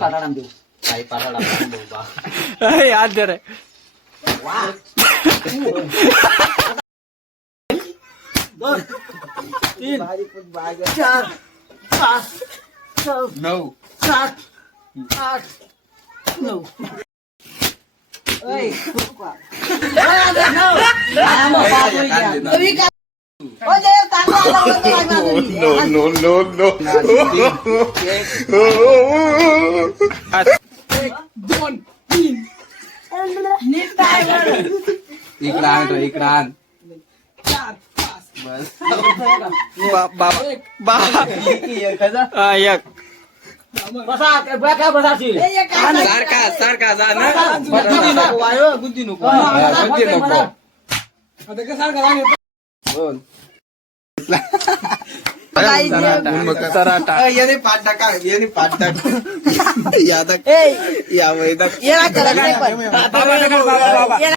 पाटाडाम देऊ काही पाराडा बाबा याद दे रे वा दोन तीन चार पाच सहा 9 सात आठ 9 ओय दोन तीन इकडं आण रे, इकडं आण चार पाच बस बाबा बाबा एक बसा काय बसाची सारखा सारखा जा ना गुद्दी नको वायो गुद्दी नको बुद्धी नको आता कसं सांगा बोल तराटा याने पाठ टाका याने पाठ टाका यादा या वैदा बाबा बाबा